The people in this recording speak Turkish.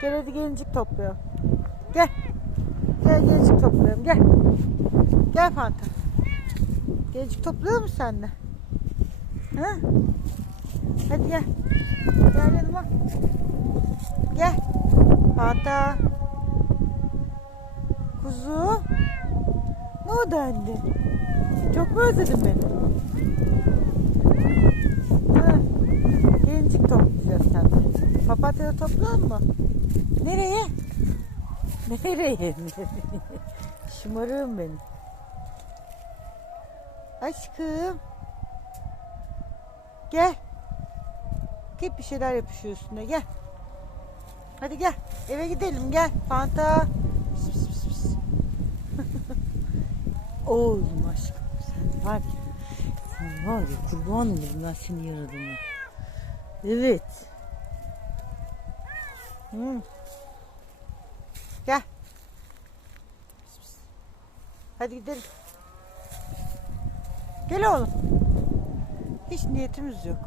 Gel hadi gelincik toplayalım. Gel. Gel gelincik toplayalım gel. Gel Fanta. Gelincik topluyor musun sen de? Ha? Hadi gel. Gel yanıma. Gel. Fanta. Kuzu. Ne oldu anne? Çok mu özledin beni? Ha. Gelincik toplayacağız sen. Papatya da toplar mı? Nereye? Nereye? Şımarığım benim. Aşkım. Gel. Hep bir şeyler yapışıyor üstüne. Gel. Hadi gel. Eve gidelim gel. Fanta. Oğlum aşkım sen var ya. Sen var ya kurban olurum ben seni yaradığına. Evet. Hmm. Gel. Hadi gidelim. Gel oğlum. Hiç niyetimiz yok.